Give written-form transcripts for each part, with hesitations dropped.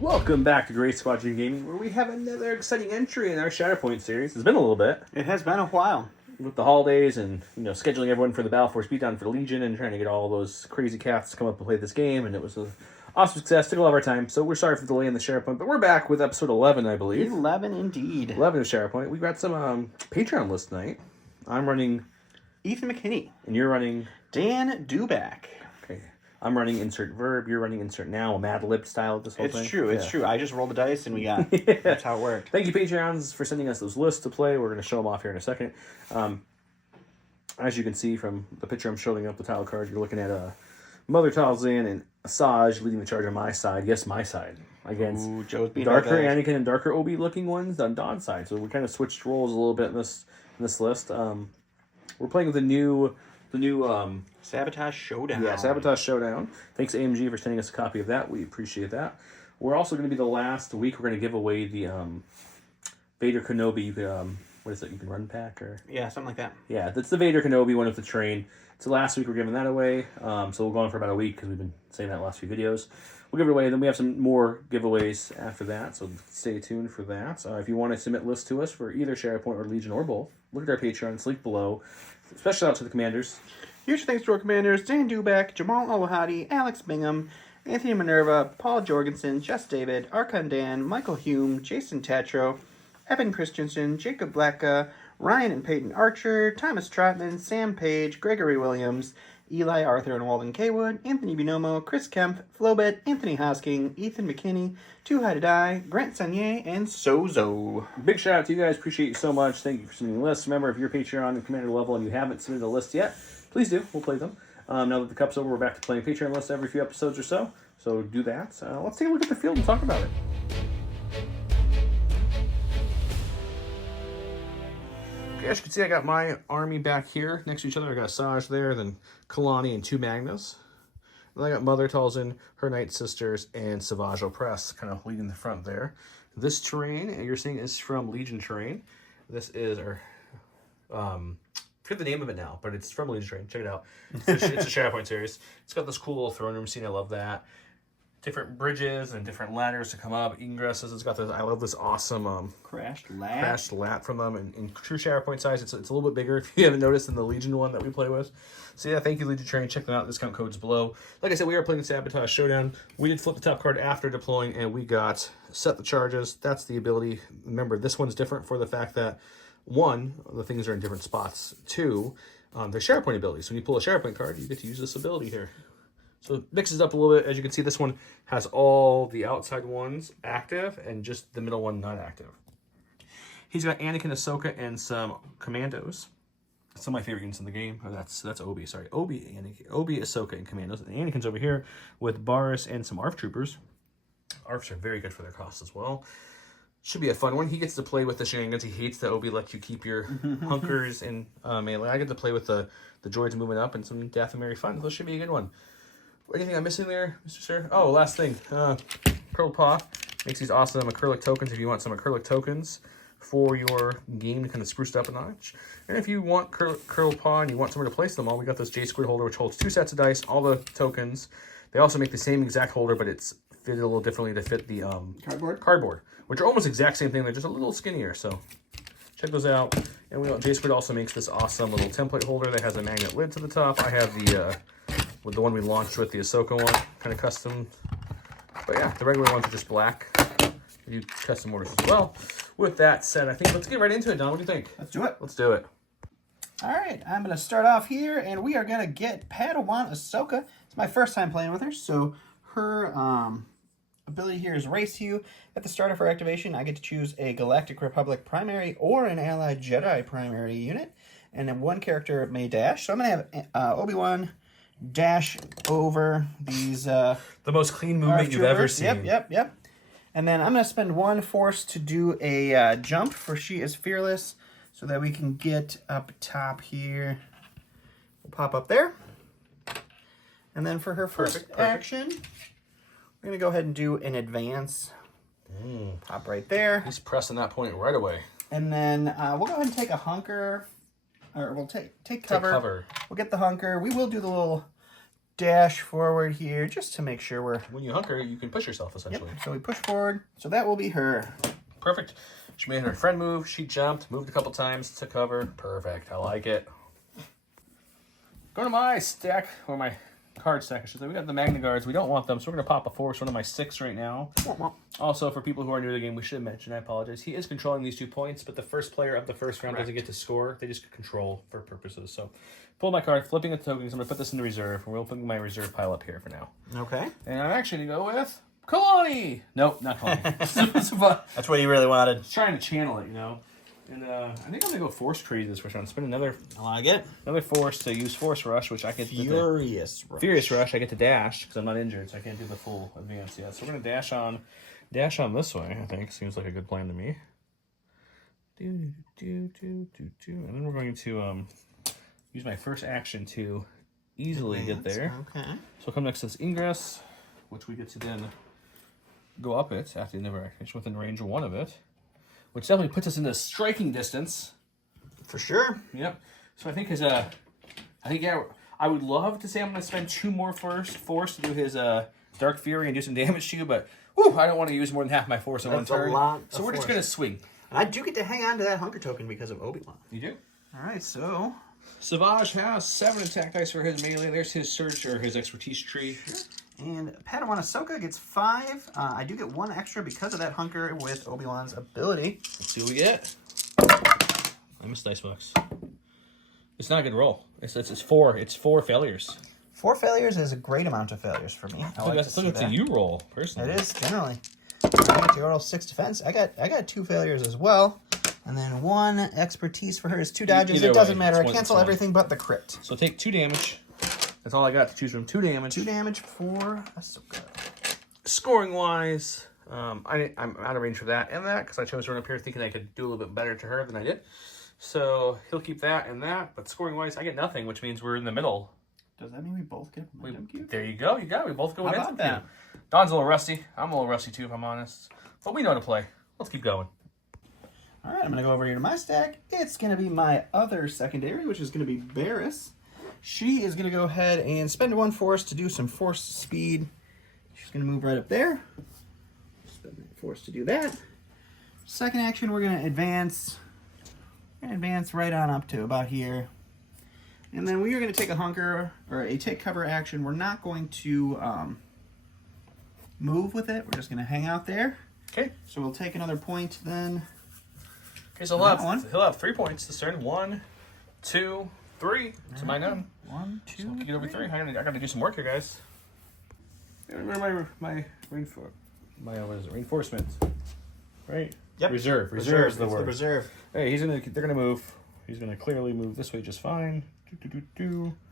Welcome back to Great Squadron Gaming, where we have another exciting entry in our Shatterpoint series. It's been a little bit. It has been a while. With the holidays and, scheduling everyone for the Battle Force beatdown for Legion and trying to get all those crazy cats to come up and play this game, and it was an awesome success. Took a lot of our time, so we're sorry for the delay in the Shatterpoint, but we're back with episode 11, I believe. 11 indeed. 11 of Shatterpoint. We got some Patreon list tonight. I'm running Ethan McKinney. And you're running Dan Duback. Okay. I'm running insert verb. You're running insert now. A Mad Lib style of this whole thing. It's true. It's true. I just rolled the dice and we got. That's how it worked. Thank you, Patreons, for sending us those lists to play. We're going to show them off here in a second. As you can see from the picture I'm showing up the title card, you're looking at Mother Tazjn and Asajj leading the charge on my side. Yes, my side. Against Joe's darker Anakin and darker Obi looking ones on Don's side. So we kind of switched roles a little bit in this list. We're playing with the new Sabotage Showdown. Yeah, Sabotage Showdown. Thanks AMG for sending us a copy of that. We appreciate that. We're also going to be the last week. We're going to give away the Vader Kenobi. You could what is it? You can run pack or something like that. Yeah, that's the Vader Kenobi one with the train. It's the last week we're giving that away. So we'll go on for about a week because we've been saying that the last few videos. We'll give it away. Then we have some more giveaways after that. So stay tuned for that. If you want to submit lists to us for either Shatterpoint or Legion or both, look at our Patreon. It's linked below. Special out to the commanders. Huge thanks to our commanders, Dan Duback, Jamal Alwahadi, Alex Bingham, Anthony Minerva, Paul Jorgensen, Jess David, Archon Dan, Michael Hume, Jason Tatro, Evan Christensen, Jacob Blacka, Ryan and Peyton Archer, Thomas Trotman, Sam Page, Gregory Williams, Eli Arthur and Walden Kaywood, Anthony Binomo, Chris Kemp, Flobit, Anthony Hosking, Ethan McKinney, Too High to Die, Grant Sanier, and Sozo. Big shout out to you guys. Appreciate you so much. Thank you for submitting lists. Remember, if you're Patreon and Commander level and you haven't submitted a list yet, please do. We'll play them. Now that the cup's over, we're back to playing Patreon lists every few episodes or so. So do that. Let's take a look at the field and talk about it. Okay, as you can see, I got my army back here next to each other. I got Asajj there, then Kalani and two Magnas. Then I got Mother Tazjn, her Night Sisters, and Savage Opress kind of leading the front there. This terrain you're seeing is from Legion terrain. This is our, I forget the name of it now, but it's from Legion terrain. Check it out. It's a Shatterpoint series. It's got this cool little throne room scene. I love that. Different bridges and different ladders to come up, ingresses. It's got this. I love this awesome crashed lat from them in true Shatterpoint size. It's a little bit bigger if you haven't noticed than the Legion one that we play with. So yeah, thank you Legion Train. Check them out. Discount code's below. Like I said, we are playing Sabotage Showdown. We did flip the top card after deploying, and we got Set the Charges. That's the ability. Remember, this one's different for the fact that one, the things are in different spots. Two, they're Shatterpoint abilities. So when you pull a Shatterpoint card, you get to use this ability here. So it mixes up a little bit. As you can see, this one has all the outside ones active and just the middle one not active. He's got Anakin, Ahsoka, and some commandos. Some of my favorite units in the game. Oh, that's Obi. Sorry, Obi, Ahsoka, and commandos. And Anakin's over here with Barris and some ARF troopers. ARFs are very good for their cost as well. Should be a fun one. He gets to play with the shenanigans. He hates that Obi lets you keep your hunkers in melee. I get to play with the droids moving up and some Dath and Mary fun. This should be a good one. Anything I'm missing there, Mr. Sir? Oh, last thing. Curled Paw makes these awesome acrylic tokens if you want some acrylic tokens for your game to kind of spruce it up a notch. And if you want Curled Paw and you want somewhere to place them all, we got this J Squid holder which holds 2 sets of dice, all the tokens. They also make the same exact holder, but it's fitted a little differently to fit the cardboard, which are almost exact same thing. They're just a little skinnier, so check those out. And J Squid also makes this awesome little template holder that has a magnet lid to the top. I have the with the one we launched with, the Ahsoka one, kind of custom. But yeah, the regular ones are just black. You custom orders as well. With that said, I think let's get right into it, Don. What do you think? Let's do it. Let's do it. All right, I'm going to start off here, and we are going to get Padawan Ahsoka. It's my first time playing with her, so her ability here is Race Hue. At the start of her activation, I get to choose a Galactic Republic primary or an Allied Jedi primary unit, and then one character may dash. So I'm going to have Obi-Wan dash over these the most clean movement you've ever seen. Yep. And then I'm going to spend 1 force to do a jump for She is Fearless so that we can get up top here. We'll pop up there. And then for her first action, we're going to go ahead and do an advance. Pop right there. He's pressing that point right away. And then we'll go ahead and take a hunker. Or we'll take cover. We'll get the hunker. We will do the little dash forward here just to make sure we're... When you hunker, you can push yourself, essentially. Yep. So we push forward. So that will be her. Perfect. She made her friend move. She jumped, moved a couple times to cover. Perfect. I like it. Go to my stack, or my card stack, I should say. We got the Magna Guards. We don't want them, so we're going to pop a Force, one of my 6 right now. Also, for people who are new to the game, we should have mentioned, I apologize, he is controlling these 2 points, but the first player of the first round doesn't get to score. They just control for purposes. So, pull my card, flipping the tokens. I'm going to put this into reserve, and we'll put my reserve pile up here for now. Okay. And I'm actually going to go with Kalani. Nope, not Kalani. That's what you really wanted. Just trying to channel it, you know. And I think I'm going to go Force Crazy this first round. Spend another... I like it. Another Force to use Force Rush, which I get... Furious Rush. Furious Rush, I get to dash, because I'm not injured, so I can't do the full advance yet. So we're going to dash on this way, I think. Seems like a good plan to me. And then we're going to use my first action to easily get there. Okay. So we'll come next to this Ingress, which we get to then go up it after the end of our action within range of 1 of it. Which definitely puts us in the striking distance. For sure. Yep. So I think I would love to say I'm going to spend 2 more Force to do his Dark Fury and do some damage to you, but whew, I don't want to use more than half my Force in one turn. So we're just going to swing. And I do get to hang on to that hunker token because of Obi-Wan. You do? All right, so... Savage has 7 attack dice for his melee. There's his search or his expertise tree. Sure. And Padawan Ahsoka gets 5. I do get 1 extra because of that hunker with Obi-Wan's ability. Let's see what we get. I missed Dicebox. It's not a good roll. It's 4. It's 4 failures. 4 failures is a great amount of failures for me. I like to see that. It's a you roll, personally. It is, generally. I get to roll 6 defense. I got 2 failures as well. And then 1 expertise for her is 2 dodges. Either it doesn't way, matter. I cancel everything but the crit. So take 2 damage. That's all I got to choose from. 2 damage. 2 damage for Ahsoka. Scoring wise, I'm out of range for that and that because I chose to run up here thinking I could do a little bit better to her than I did. So he'll keep that and that. But scoring wise, I get nothing, which means we're in the middle. Does that mean we both get momentum cube? There you go. You got it. We both go momentum that? cube. Don's a little rusty. I'm a little rusty too, if I'm honest. But we know how to play. Let's keep going. All right, I'm going to go over here to my stack. It's going to be my other secondary, which is going to be Barriss. She is going to go ahead and spend 1 Force to do some Force speed. She's going to move right up there. Spend that Force to do that. Second action, we're going to advance. We're going to advance right on up to about here. And then we are going to take a hunker, or a take cover action. We're not going to move with it. We're just going to hang out there. Okay. So we'll take another point then. Okay, so he'll have 3 points this turn. 1, 2, 3. So my gun. 1, 2, So get over 3. I got to do some work here, guys. Where my reinforcement? Right. Yep. Reserve. Reserve is the word. The reserve. Hey, they're gonna move. He's gonna clearly move this way just fine.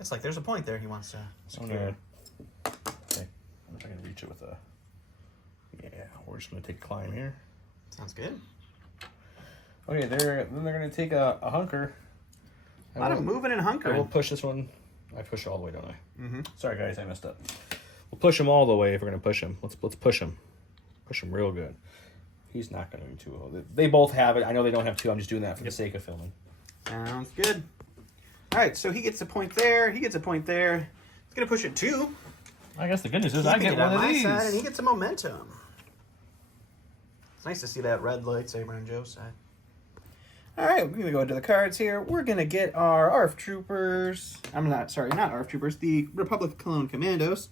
It's like there's a point there he wants to secure. Okay. I'm not gonna reach it with a. Yeah, we're just gonna take a climb here. Sounds good. Okay, they're gonna take a hunker. A lot of moving and hunkering. We'll push this one. I push all the way, don't I? Mm-hmm. Sorry, guys, I messed up. We'll push him all the way if we're gonna push him. Let's push him. Push him real good. He's not gonna be too low. They both have it. I know they don't have 2. I'm just doing that for the sake of filming. Sounds good. All right, so he gets a point there. He gets a point there. He's gonna push it 2. I guess the good news is I get one of these. Side, and he gets a momentum. It's nice to see that red lightsaber on Joe's side. All right, we're gonna go into the cards here. We're gonna get our ARF troopers. Not ARF troopers. The Republic Clone Commandos.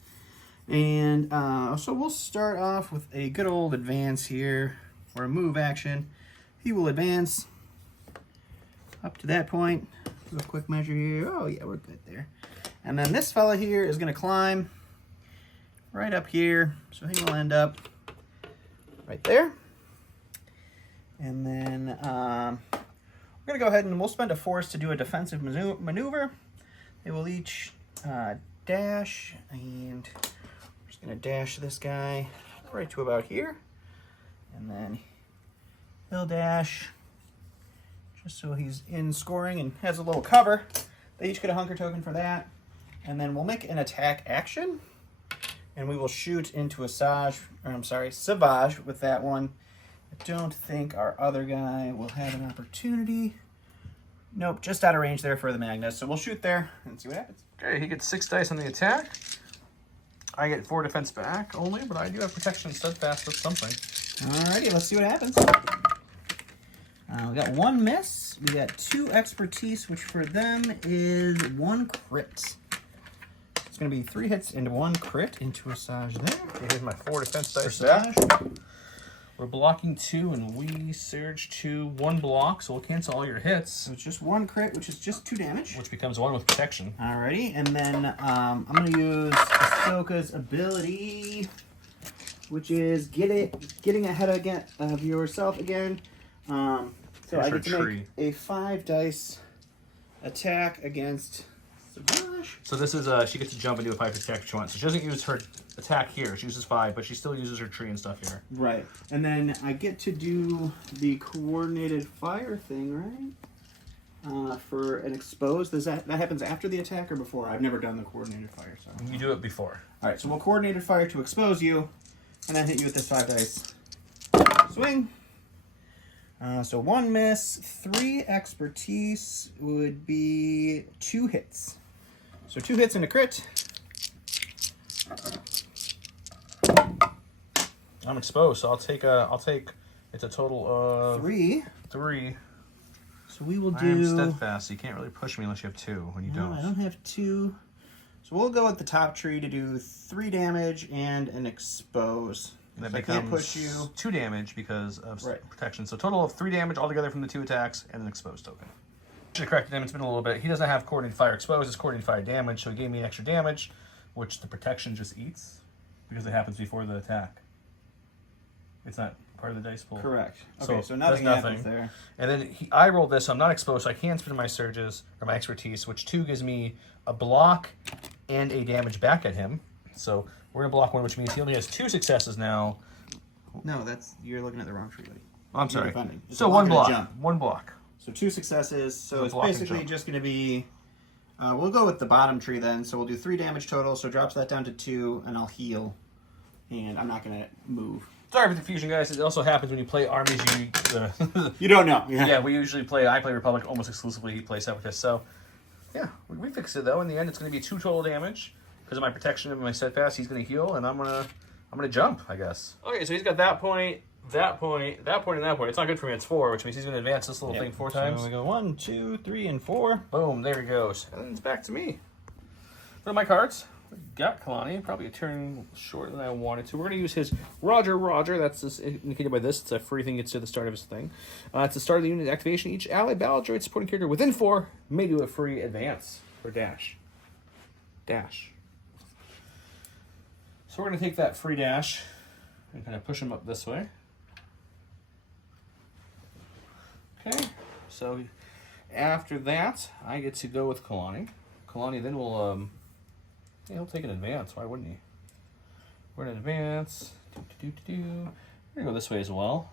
And so we'll start off with a good old advance here, or a move action. He will advance up to that point. Do a quick measure here. Oh yeah, we're good there. And then this fella here is going to climb right up here. So he will end up right there. And then we're going to go ahead and we'll spend a Force to do a defensive maneuver. They will each dash, and we're just going to dash this guy right to about here. And then he'll dash just so he's in scoring and has a little cover. They each get a hunker token for that. And then we'll make an attack action. And we will shoot into Savage with that one. I don't think our other guy will have an opportunity. Nope, just out of range there for the Magnus. So we'll shoot there and see what happens. Okay, he gets 6 dice on the attack. I get 4 defense back only, but I do have protection steadfast with something. Alrighty, let's see what happens. We got 1 miss. We got 2 expertise, which for them is 1 crit. It's going to be 3 hits into 1 crit into Asajj there. Okay, here's my 4 defense dice Asajj. back. We're blocking 2, and we surge to 1 block, so we'll cancel all your hits. So it's just 1 crit, which is just 2 damage. Which becomes 1 with protection. Alrighty, and then I'm going to use Ahsoka's ability, which is getting ahead of yourself again. So I get to make a 5 dice attack against Asajj. So this is, she gets to jump and do a 5 attack if she wants. So she doesn't use her attack here. She uses 5, but she still uses her tree and stuff here. Right. And then I get to do the coordinated fire thing, right? For an exposed. Does that happens after the attack or before? I've never done the coordinated fire, so. You do it before. Alright, so we'll coordinated fire to expose you, and then hit you with this 5 dice. Swing. So 1 miss, 3 expertise would be 2 hits. So 2 hits and a crit. I'm exposed, so I'll take it's a total of 3. 3. So we will I am do. steadfast, so you can't really push me unless you have 2 when you No, I don't have 2. So we'll go with the top tree to do 3 damage and an expose. That So I becomes can't push you. 2 damage because of Right. protection. So total of 3 damage altogether from the 2 attacks and an exposed token. Should have corrected him. It's been a little bit. He doesn't have coordinated fire exposed. It's coordinated fire damage, so he gave me extra damage, which the protection just eats because it happens before the attack. It's not part of the dice pool. Correct. So Okay, so nothing happens there. And then I rolled this, so I'm not exposed, so I can spend my surges or my expertise, which 2 gives me a block and a damage back at him. So we're gonna block 1, which means he only has 2 successes now. No, you're looking at the wrong tree, buddy. Oh, I'm sorry. It's So a 1 block and a block. jump. 1 block. So 2 successes. So A it's block and basically jump. just going to be. We'll go with the bottom tree then. So we'll do 3 damage total. So drops that down to 2, and I'll heal. And I'm not going to move. Sorry for the confusion, guys. It also happens when you play armies. You don't know. Yeah, we usually play. I play Republic almost exclusively. He plays Separatist. So, yeah, we fixed it though. In the end, it's going to be 2 total damage because of my protection and my steadfast. He's going to heal, and I'm gonna jump, I guess. Okay, so he's got that point, that point, that point, and that point. It's not good for me. It's 4, which means he's going to advance this little thing 4 times. So we go 1, 2, 3, and 4. Boom, there he goes. And then it's back to me. What are my cards? We got Kalani, probably a turn shorter than I wanted to. We're going to use his Roger. That's just indicated by this. It's a free thing. It's at the start of his thing. It's the start of the unit activation. Each allied battle droid supporting character within 4 may do a free advance or dash. So we're going to take that free dash and kind of push him up this way. Okay, so after that, I get to go with Kalani. Kalani then will, he'll take an advance. Why wouldn't he? We're in advance. We're going to go this way as well.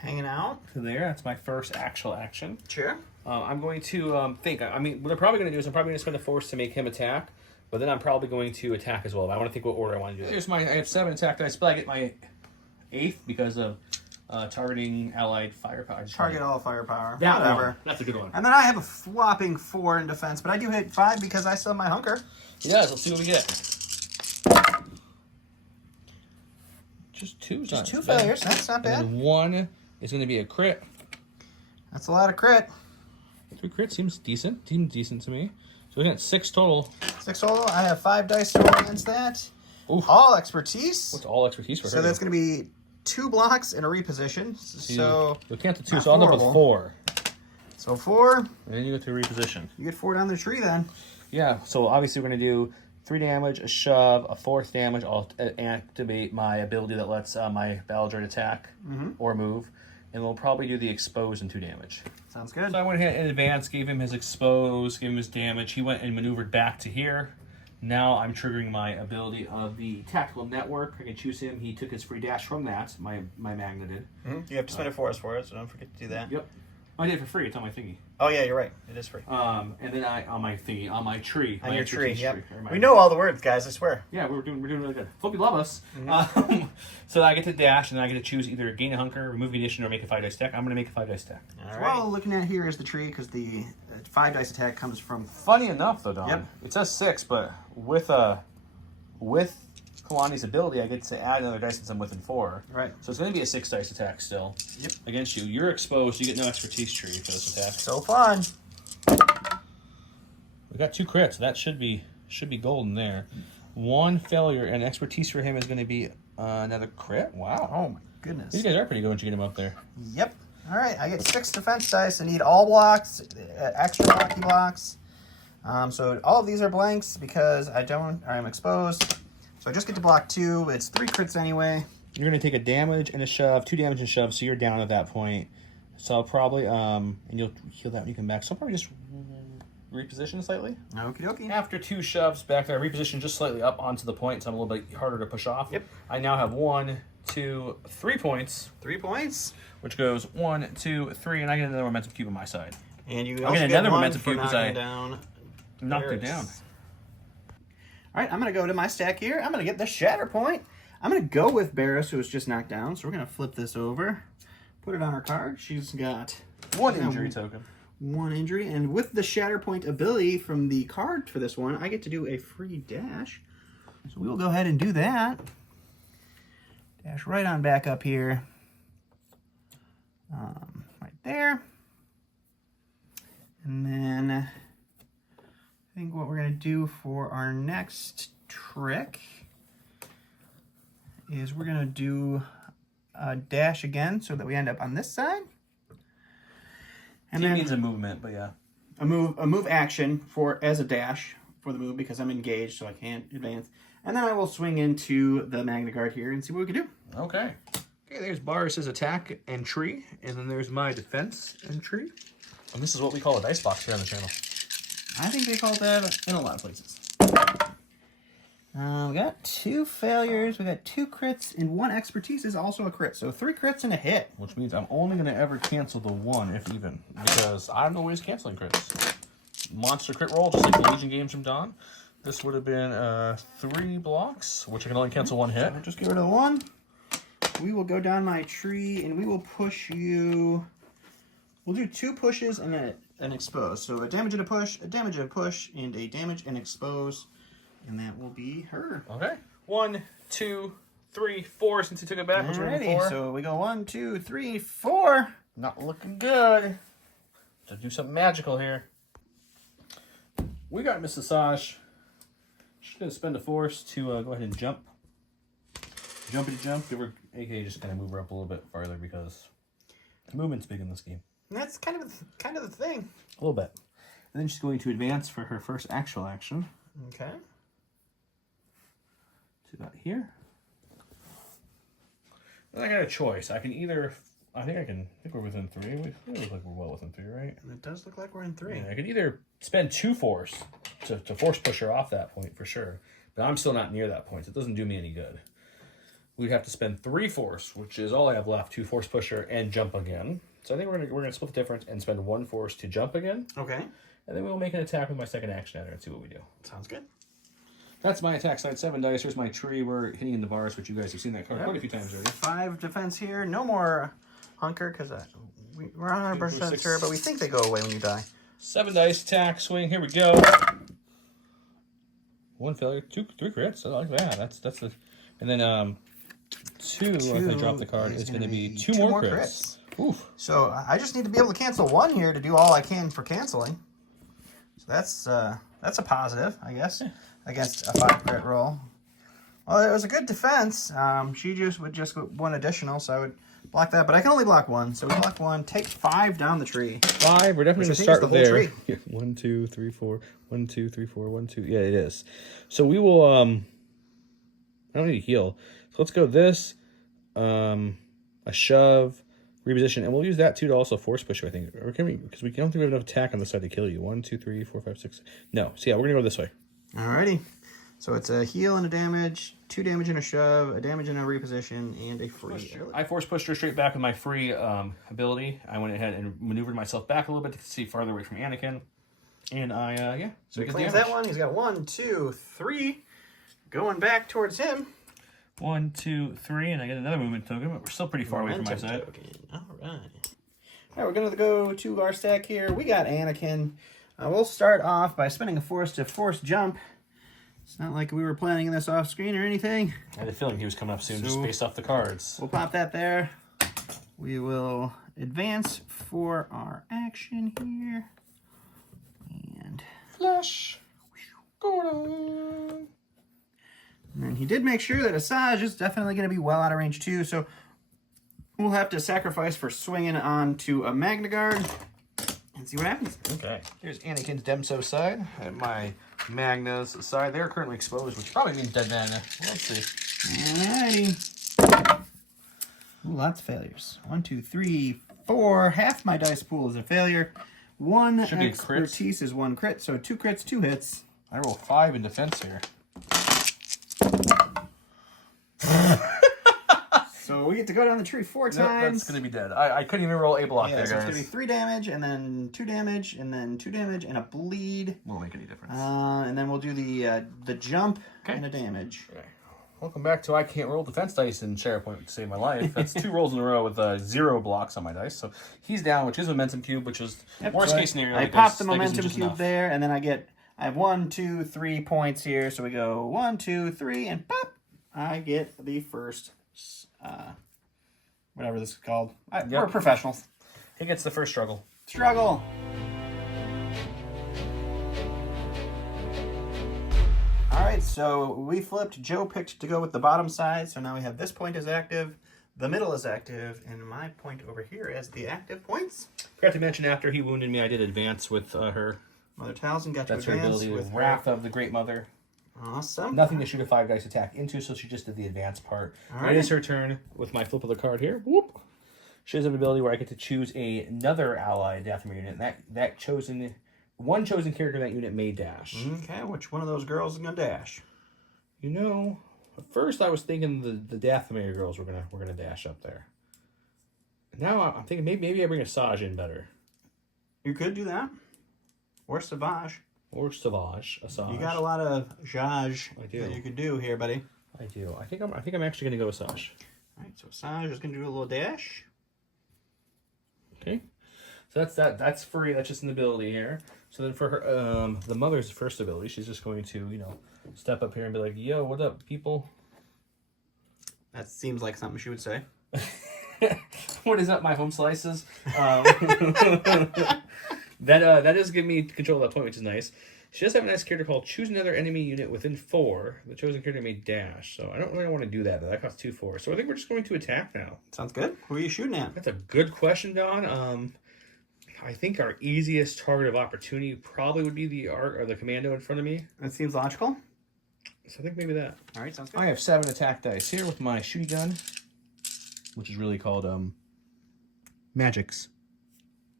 Hanging out. To there. That's my first actual action. Sure. I'm going to think. I mean, what I'm probably going to do is I'm probably going to spend a force to make him attack, but then I'm probably going to attack as well. But I want to think what order I want to do that. I have 7 attack dice, but I get my 8th because of targeting allied firepower. Target all firepower. That Whatever. one. That's a good one. And then I have a whopping 4 in defense, but I do hit 5 because I still have my hunker. He does. Let's see what we get. Just 2. Just 2 failures. That's not bad. And 1 is going to be a crit. That's a lot of crit. 3 crit seems decent. Seems decent to me. So we got 6 total. 6 total. I have 5 dice to roll against that. Oof. All expertise. What's all expertise for her? So that's going to be 2 blocks and a reposition. So you can't do 2, not so I'll end up with horrible. 4. So 4. And then you go to reposition. You get 4 down the tree then. Yeah, so obviously we're going to do 3 damage, a shove, a 4th damage. I'll activate my ability that lets my battle droid attack or move. And we'll probably do the expose and 2 damage. Sounds good. So I went ahead in advance, gave him his expose, gave him his damage. He went and maneuvered back to here. Now I'm triggering my ability of the tactical network. I can choose him. He took his free dash from that. My Magna did. You have to spend a force for it, so don't forget to do that. Yep. I did it for free. It's on my thingy. Oh yeah, you're right. It is free. And then on my thingy, on my tree. On my your tree, expertise yep. tree, or my- We know all the words, guys, I swear. Yeah, we're doing really good. Hope you love us. So I get to dash, and I get to choose either gain a hunker, remove condition, or make a 5 dice stack. I'm going to make a 5 dice stack. All right. Well, looking at here is the tree, because the 5 dice attack comes from... Funny enough, though, Don, Yep. it says 6, but with a with Kalani's ability, I get to add another dice since I'm within 4. Right. So it's going to be a 6 dice attack still. Yep. Against you. You're exposed. You get no expertise tree for this attack. So fun. We got 2 crits. That should be golden there. 1 failure, and expertise for him is going to be another crit. Wow. Oh my goodness. These guys are pretty good once you get him up there. Yep. All right, I get 6 defense dice. I need all blocks, extra blocky blocks. So all of these are blanks because I'm exposed. So I just get to block 2. It's 3 crits anyway. You're going to take a damage and a shove, 2 damage and shove, so you're down at that point. So I'll probably, and you'll heal that when you come back. So I'll probably just reposition slightly. Okie dokie. After 2 shoves back there, I reposition just slightly up onto the point, so I'm a little bit harder to push off. Yep. I now have 1, 2, 3 points. 3 points. Which goes 1, 2, 3, and I get another momentum cube on my side. And you I'll also get get another one momentum for cube because knocking I down knocked her Barris. down. All right, I'm going to go to my stack here. I'm going to get the Shatterpoint. I'm going to go with Barris, who was just knocked down. So we're going to flip this over, put it on her card. She's got 1 injury token. 1 injury. And with the Shatterpoint ability from the card for this one, I get to do a free dash. So we will go ahead and do that. Dash right on back up here. Right there. And then I think what we're going to do for our next trick is we're going to do a dash again so that we end up on this side. And He then needs a movement, but yeah. a move action as a dash for the move because I'm engaged so I can't advance. And then I will swing into the Magna Guard here and see what we can do. Okay. Okay, there's Barris's attack and tree, and then there's my defense and tree. And this is what we call a dice box here on the channel. I think they call that In a lot of places. we got 2 failures, we got 2 crits, and 1 expertise is also a crit. So 3 crits and a hit. Which means I'm only going to ever cancel the 1, if even. Because I'm always canceling crits. Monster crit roll, just like the Legion games from Dawn. This would have been 3 blocks, which I can only cancel 1 hit. So just get rid of the 1. We will go down my tree, and we will push you. We'll do 2 pushes and an expose. So a damage and a push, a damage and a push, and a damage and expose. And that will be her. Okay. 1, 2, 3, 4 since he took it back. Which Alrighty, 4. so we go 1, 2, 3, 4. Not looking good. To do something magical here. We got Miss Asajj. She's going to spend a force to go ahead and jump. Jumpity jump. Give her, aka just kind of move her up a little bit farther because movement's big in this game. And that's kind of the thing. A little bit. And then she's going to advance for her first actual action. Okay. To that here. And I got a choice. I can either... I think we're within 3. We look like we're well within 3, right? And it does look like we're in 3. Yeah, I could either spend 2 force to force push her off that point for sure, but I'm still not near that point. So it doesn't do me any good. We'd have to spend 3 force, which is all I have left, to force push her and jump again. So I think we're gonna split the difference and spend 1 force to jump again, Okay. and then we'll make an attack with my second action at her and see what we do. Sounds good. That's my attack side. 7 dice. Here's my tree. We're hitting in the bars, which you guys have seen that card quite a few times already. 5 defense here. No more hunker because we're not 100% sure, but we think they go away when you die. 7 dice attack swing. Here we go. 1 failure. 3 crits. I like that. That's the. And then 2. If I drop the card, it's going to be 2 more crits. Oof. So I just need to be able to cancel 1 here to do all I can for canceling. So that's a positive, I guess, against a 5 crit roll. Well, it was a good defense. She would just go 1 additional, so I would block that. But I can only block 1, so we block 1. Take 5 down the tree. 5. We're definitely going to start the there. whole tree. 1, 2, 3, 4. 1, 2, 3, 4. 1, 2. Yeah, it is. So we will. I don't need to heal. So let's go this. A shove, reposition, and we'll use that too to also force push you. I think, or can we? Because we don't think we have enough attack on the side to kill you. 1, 2, 3, 4, 5, 6. No. So yeah, we're gonna go this way. Alrighty. So it's a heal and a damage, 2 damage and a shove, a damage and a reposition, and a free. I force pushed her straight back with my free ability. I went ahead and maneuvered myself back a little bit to see farther away from Anakin. And I, So he claims that one. He's got 1, 2, 3 going back towards him. 1, 2, 3, and I get another movement token, but we're still pretty far away from my side. Alright, we're going to go to our stack here. We got Anakin. We'll start off by spending a force to force jump. It's not like we were planning this off screen or anything. I had a feeling he was coming up soon, just based off the cards. We'll pop that there. We will advance for our action here. And Flash. Gordon. And then he did make sure that Asajj is definitely going to be well out of range too, so we'll have to sacrifice for swinging onto a Magna Guard and see what happens. Okay. Here's Anakin's Demso side and my Magna's side. They're currently exposed, which probably means dead mana. Let's see. Alrighty. Ooh, lots of failures. 1, 2, 3, 4. Half my dice pool is a failure. One Should be expertise is 1 crit, so 2 crits, 2 hits. I roll 5 in defense here. So we get to go down the tree 4 times. Nope, that's going to be dead. I couldn't even roll a block there, guys. So it's going to be 3 damage, and then 2 damage, and then 2 damage, and a bleed. Won't make any difference. And then we'll do the jump and a damage. Okay. Welcome back to I Can't Roll Defense Dice in Shatterpoint to save my life. That's 2 rolls in a row with 0 blocks on my dice. So he's down, which is Momentum Cube, which is worst case scenario. I pop the Momentum Cube there, and then I have 1, 2, 3 points here. So we go 1, 2, 3, and pop! I get the first, whatever this is called. We're professionals. He gets the first struggle. Struggle! Alright, so we flipped. Joe picked to go with the bottom side, so now we have this point is active, the middle is active, and my point over here as the active points. Forgot to mention, after he wounded me, I did advance with her. Mother Tazjn got to That's her advance ability with Wrath of the Great Mother. Awesome. Nothing to shoot a 5 dice attack into, so she just did the advance part. Alright. It is her turn with my flip of the card here. Whoop. She has an ability where I get to choose another allied Dathomir unit, and that one chosen character in that unit may dash. Okay, which one of those girls is gonna dash? You know, at first I was thinking the Dathomir girls were gonna dash up there. Now I'm thinking maybe I bring Asajj in better. You could do that. Or Savage. Or Asajj. You got a lot of Zhaj I do. that you could do here, buddy. I do. I think I'm actually gonna go Asajj. Alright, so Asajj is gonna do a little dash. Okay. So that's free. That's just an ability here. So then for her, the mother's first ability, she's just going to, step up here and be like, "Yo, what up, people?" That seems like something she would say. What is up, my home slices? That does give me control of that point, which is nice. She does have a nice character called Choose Another Enemy Unit Within 4. The chosen character may dash. So I don't really want to do that, though. That costs 2/4. So I think we're just going to attack now. Sounds good. Who are you shooting at? That's a good question, Don. I think our easiest target of opportunity probably would be the commando in front of me. That seems logical. So I think maybe that. All right, sounds good. I have 7 attack dice here with my shooty gun, which is really called Magics.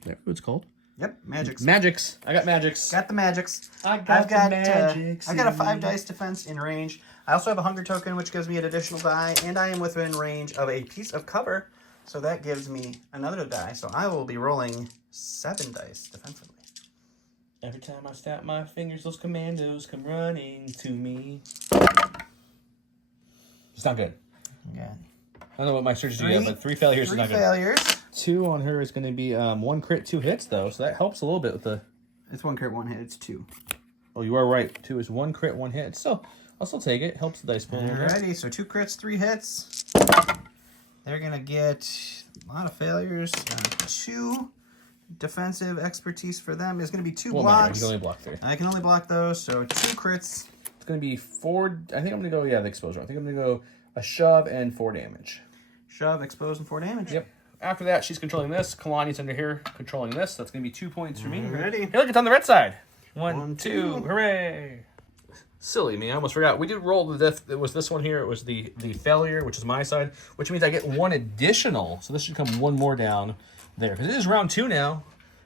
That's what it's called. Yep, magics. Magics. I got magics. Got the magics. I've got I've got a 5 dice defense in range. I also have a hunger token, which gives me an additional die, and I am within range of a piece of cover, so that gives me another die. So I will be rolling 7 dice defensively. Every time I snap my fingers, those commandos come running to me. It's not good. Okay. I don't know what my search do yet, but 3 failures is not good. 3 failures. 2 on her is going to be 1 crit, 2 hits, though, so that helps a little bit with the... It's 1 crit, 1 hit. It's 2. Oh, you are right. 2 is 1 crit, 1 hit. So I'll still take it. Helps the dice pool. Alrighty, so 2 crits, 3 hits. They're going to get a lot of failures. 2 defensive expertise for them is going to be 2 blocks. You can only block 3. I can only block those, so 2 crits. It's going to be 4... I think I'm going to go, the exposure. I think I'm going to go a shove and 4 damage. Shove, expose, and 4 damage. Yep. After that, she's controlling this. Kalani's under here controlling this. That's going to be 2 points for me. Ready? Hey, look, it's on the red side. 1, 1, 2. 2. Hooray. Silly me. I almost forgot. We did roll the death. It was this one here. It was the failure, which is my side, which means I get 1 additional. So this should come 1 more down there. Because it is round 2 now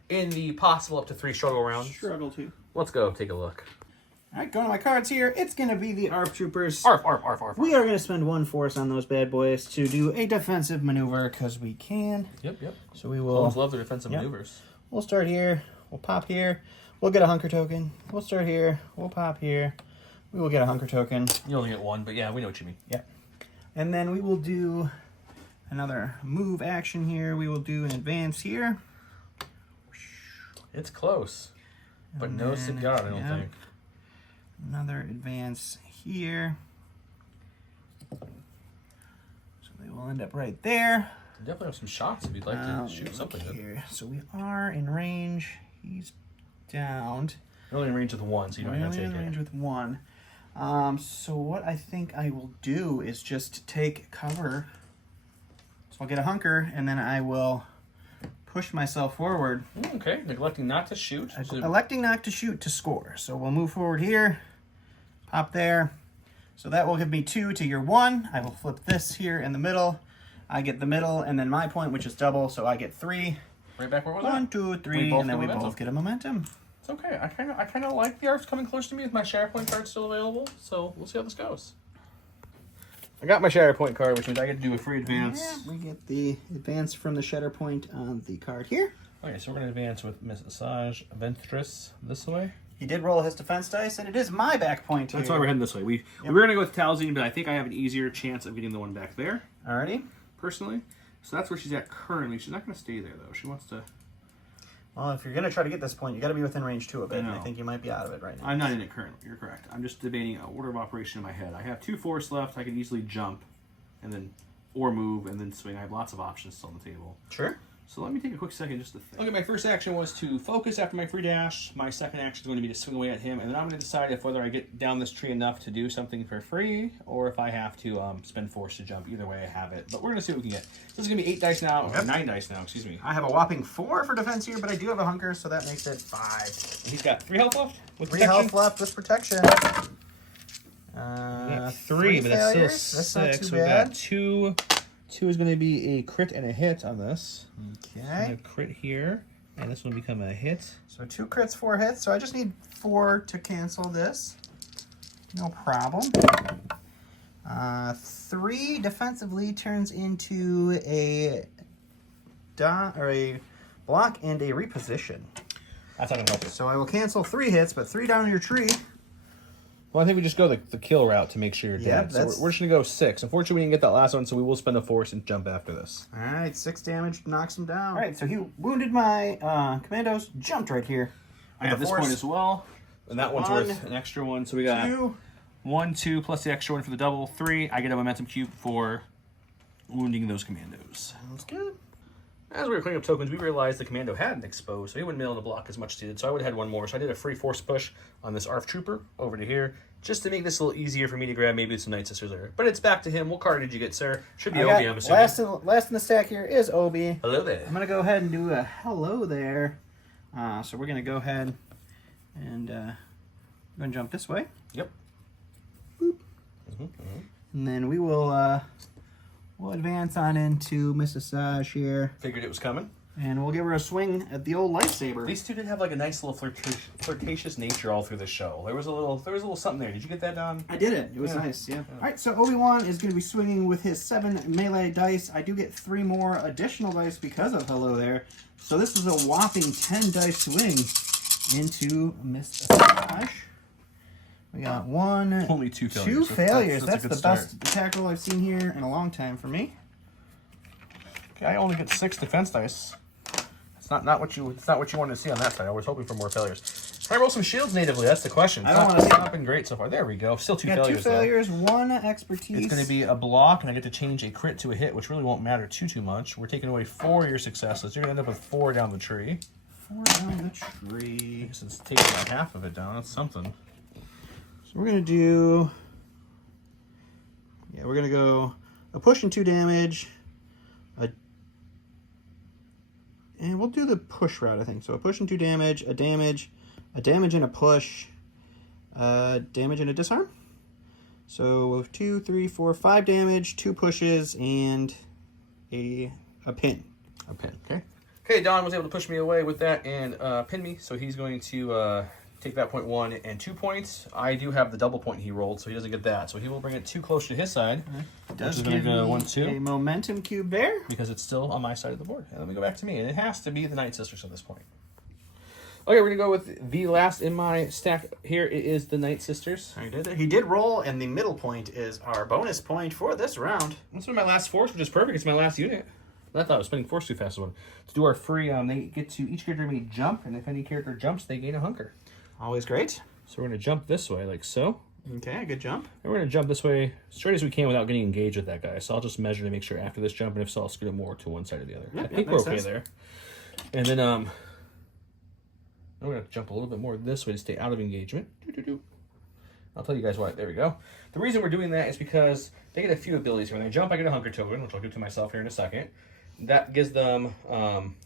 in the possible up to 3 struggle rounds. Struggle 2. Let's go take a look. Alright, going to my cards here. It's going to be the ARF Troopers. Arf, arf, arf, arf. We are going to spend 1 force on those bad boys to do a defensive maneuver because we can. Yep. So we will. Always love the defensive maneuvers. We'll start here. We'll pop here. We'll get a hunker token. We'll start here. We'll pop here. We will get a hunker token. You only get 1, but yeah, we know what you mean. Yep. And then we will do another move action here. We will do an advance here. It's close, but no cigar, I don't think. Another advance here. So they will end up right there. Definitely have some shots if you'd like to shoot something. Here. So we are in range. He's downed. You're only in range with one, so you don't have to take in it. range with one. So what I think I will do is just take cover. So I'll get a hunker, and then I will push myself forward. Okay, neglecting not to shoot. Electing not to shoot to score. So we'll move forward here. Pop there. So that will give me 2 to your 1. I will flip this here in the middle. I get the middle, and then my point, which is double, so I get 3. Right back where was 1, 2, 3, and then we both get a momentum. It's okay. I kind of like the arcs coming close to me with my Shatterpoint card still available. So we'll see how this goes. I got my Shatterpoint card, which means I get to do a free advance. Yeah, we get the advance from the Shatterpoint on the card here. Okay, so we're gonna advance with Miss Asajj Ventress this way. He did roll his defense dice, and it is my back point here. That's why we're heading this way. We were gonna go with Tazjn, but I think I have an easier chance of getting the one back there. Alrighty. Personally, so that's where she's at currently. She's not gonna stay there though. She wants to. Well, if you're going to try to get this point, you got to be within range 2 of it. I And know. I think you might be out of it right now. I'm not in it currently. You're correct. I'm just debating an order of operation in my head. I have 2 force left. I can easily jump, and then or move, and then swing. I have lots of options still on the table. Sure. So let me take a quick second just to think. Okay, my first action was to focus after my free dash. My second action is going to be to swing away at him, and then I'm going to decide if whether I get down this tree enough to do something for free, or if I have to spend force to jump. Either way, I have it. But we're going to see what we can get. This is going to be 8 dice now, or 9 dice now, excuse me. I have a whopping 4 for defense here, but I do have a hunker, so that makes it 5. And he's got 3 health left with 3 protection. health left with protection. Got 3, but that's failures. still That's not 6. too So we bad. got 2. 2 is going to be a crit and a hit on this. Okay. A crit here, and this will become a hit. So 2 crits, 4 hits. So I just need 4 to cancel this. No problem. 3 defensively turns into a block and a reposition. That's not going to help us. So I will cancel 3 hits, but 3 down your tree. Well, I think we just go the kill route to make sure you're Yeah, dead. So we're just going to go 6. Unfortunately, we didn't get that last one, so we will spend a force and jump after this. All right, 6 damage knocks him down. All right, so he wounded my commandos, jumped right here. I have this point as well, and that one's 1, worth an extra 1. So we got 2. 1, 2, plus the extra 1 for the double, 3. I get a momentum cube for wounding those commandos. Sounds good. As we were cleaning up tokens, we realized the commando hadn't exposed, so he wouldn't be able to block as much as he did. So I would have had 1 more. So I did a free force push on this ARF trooper over to here, just to make this a little easier for me to grab maybe some Night Sisters there. But it's back to him. What card did you get, sir? Should be Obi, I'm assuming. Last in the stack here is Obi. Hello there. I'm going to go ahead and do a hello there. So we're going to go ahead and I'm going to jump this way. Yep. Boop. And then we will we'll advance on into Miss Asajj here. Figured it was coming. And we'll give her a swing at the old lightsaber. These two did have like a nice little flirtatious nature all through the show. There was a little something there. Did you get that, Don? I did it. It was nice, yeah. All right, so Obi-Wan is going to be swinging with his 7 melee dice. I do get 3 more additional dice because of hello there. So this is a whopping 10 dice swing into Miss Asajj. We got 1, Only 2 failures. 2 failures. That's That's a the good best attack roll I've seen here in a long time for me. Okay, I only get 6 defense dice. It's not what you wanted to see on that side. I was hoping for more failures. Can I roll some shields natively? That's the question. I don't want to see. It's not been great so far. There we go. Still 2 Got failures. 2 failures, 1 expertise. It's going to be a block, and I get to change a crit to a hit, which really won't matter too much. We're taking away 4 of your successes. You're going to end up with 4 down the tree. 4 down the tree. Since it's taking about half of it down, that's something. So we're going to do... Yeah, we're going to go a push and 2 damage. And we'll do the push route, I think. So a push and 2 damage, a damage and a push, damage and a disarm. So 2, 3, 4, 5 damage, 2 pushes, and a pin. A pin, okay. Okay, Don was able to push me away with that and pin me, so he's going to take that point 1 and 2 points. I do have the double point he rolled, so he doesn't get that. So he will bring it 2 closer to his side. Does give me a 1, 2. momentum cube there. Because it's still on my side of the board. And let me go back to me. And it has to be the Night Sisters at this point. Okay, we're going to go with the last in my stack here. It is the Night Sisters. He did roll, and the middle point is our bonus point for this round. This is my last force, which is perfect. It's my last unit. I thought I was spending force too fast. To do our free, they get to, each character may jump, and if any character jumps, they gain a hunker. Always great. So we're going to jump this way, like so. Okay, good jump. And we're going to jump this way straight as we can without getting engaged with that guy. So I'll just measure to make sure after this jump, and if so, I'll scoot it more to one side or the other. I think we're okay there. And then I'm going to jump a little bit more this way to stay out of engagement. I'll tell you guys why. There we go. The reason we're doing that is because they get a few abilities. When they jump, I get a hunker token, which I'll give to myself here in a second. That gives them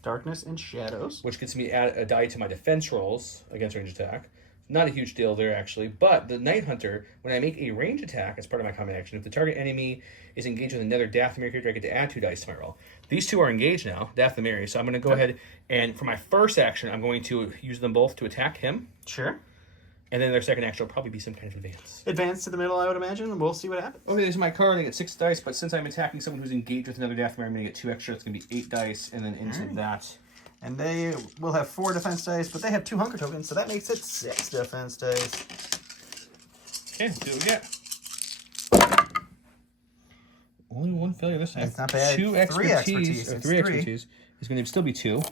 darkness and shadows, which gets me a die to my defense rolls against range attack. Not a huge deal there, actually. But the Night Hunter, when I make a range attack as part of my combat action, if the target enemy is engaged with another Dathomir character, I get to add 2 dice to my roll. These two are engaged now, Dathomir. So I'm going to go ahead and for my first action, I'm going to use them both to attack him. Sure. And then their second action will probably be some kind of advance. Advance to the middle, I would imagine, and we'll see what happens. Okay, this is my card. I get 6 dice, but since I'm attacking someone who's engaged with another Dathomir, I'm going to get 2 extra. It's going to be 8 dice, and then into that. And they will have 4 defense dice, but they have 2 hunker tokens, so that makes it 6 defense dice. Okay, let's see what we get. Only 1 failure this time. That's not bad. 2 expertise. 3 expertise. It's going to still be 2. All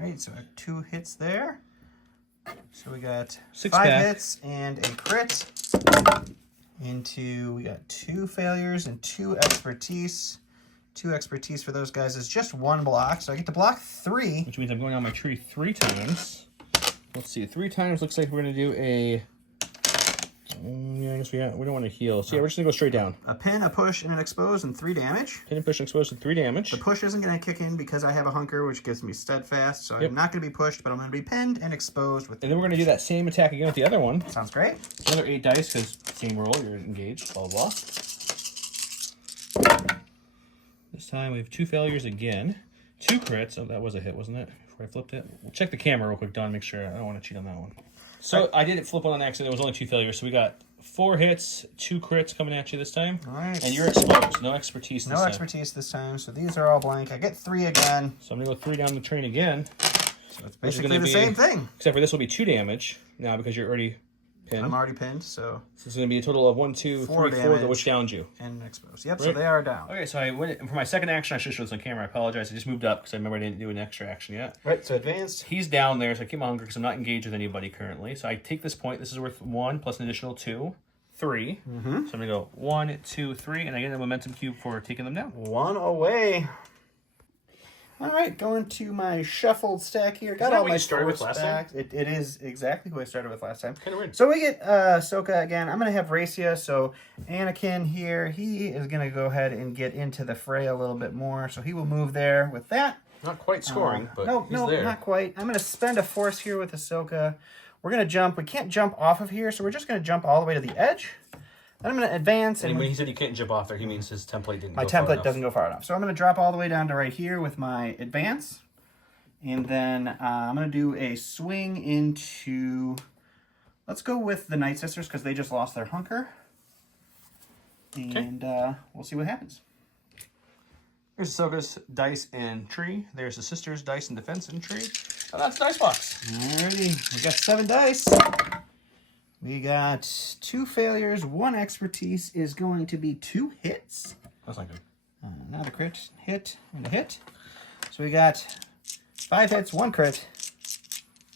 right, so I have 2 hits there. So we got 6 5 hits and a crit. We got 2 failures and 2 expertise. 2 expertise for those guys is just 1 block, so I get to block 3. Which means I'm going on my tree 3 times. Let's see, 3 times looks like we're going to do a... yeah, I guess we don't want to heal. So yeah, we're just going to go straight down. A pin, a push, and an expose, and 3 damage. Pin and push and expose and 3 damage. The push isn't going to kick in because I have a hunker, which gives me steadfast, so I'm not going to be pushed, but I'm going to be pinned and exposed. With. And then we're going to do that same attack again with the other one. Sounds great. Another 8 dice, because same roll, you're engaged, blah, blah, blah. This time we have 2 failures again. 2 crits. Oh, that was a hit, wasn't it? Before I flipped it. We'll check the camera real quick, Don, make sure. I don't want to cheat on that one. So I didn't flip on accident. There was only 2 failures. So we got 4 hits, 2 crits coming at you this time. All right. And you're exposed. No expertise this time. No expertise this time. So these are all blank. I get 3 again. So I'm going to go 3 down the train again. So it's basically the same thing. Except for this will be 2 damage now because you're already pinned. I'm already pinned, so... So it's going to be a total of 1, 2, 3, 4, which downed you. And exposed. Yep, right. So they are down. Okay, so I went... For my second action, I should show this on camera. I apologize. I just moved up because I remember I didn't do an extra action yet. Right, so advanced. He's down there, so I keep my hunger because I'm not engaged with anybody currently. So I take this point. This is worth 1 plus an additional 2. 3. So I'm going to go 1, 2, 3, and I get a momentum cube for taking them down. 1 away. All right, going to my shuffled stack here. Got all my started with last time. It is exactly who I started with last time. Kind of weird. So we get Ahsoka again. I'm going to have Racia. So Anakin here, he is going to go ahead and get into the fray a little bit more. So he will move there with that. Not quite scoring, but he's no, there. Not quite. I'm going to spend a force here with Ahsoka. We're going to jump. We can't jump off of here, so we're just going to jump all the way to the edge. Then I'm going to advance. And when he said you can't jump off there, he means his template didn't go far enough. My template doesn't go far enough. So I'm going to drop all the way down to right here with my advance. And then I'm going to do a swing into... Let's go with the Night Sisters because they just lost their hunker. And we'll see what happens. There's Ahsoka's dice and tree. There's the sisters' dice and defense and tree. And that's dice box. Alrighty. We got 7 dice. We got 2 failures. 1 expertise is going to be 2 hits. That's not good. Another crit, hit, and a hit. So we got 5 hits, 1 crit.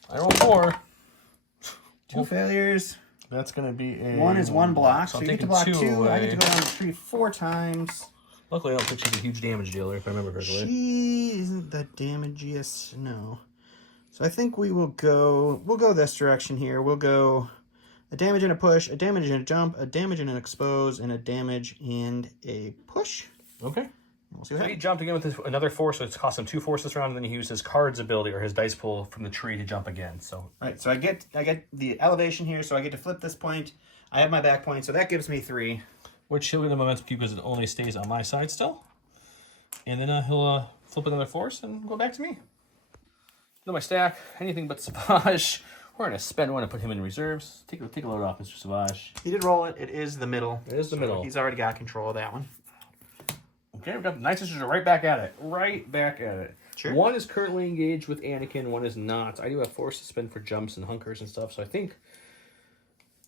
I roll 4. 2 failures. That's going to be a... 1 is 1 block, so you get to block 2. Away. I get to go down the tree 4 times. Luckily, I don't think she's a huge damage dealer, if I remember correctly. She isn't that damagiest, no. So I think we'll go this direction here. We'll go a damage and a push, a damage and a jump, a damage and an expose, and a damage and a push. Okay. We'll see what he jumped again with another force, so it's cost him 2 force this round, and then he used his card's ability, or his dice pool, from the tree to jump again. So right, so I get the elevation here, so I get to flip this point. I have my back point, so that gives me 3. Which he'll get a momentum cube because it only stays on my side still. And then he'll flip another force and go back to me. No, my stack, anything but Savage. We're going to spend 1 and put him in reserves. Take a load off, Mr. Savage. He did roll it. It is the middle. It is the middle. He's already got control of that one. Okay, we've got the Night Sisters are right back at it. Right back at it. Sure. 1 is currently engaged with Anakin, 1 is not. I do have force to spend for jumps and hunkers and stuff, so I think...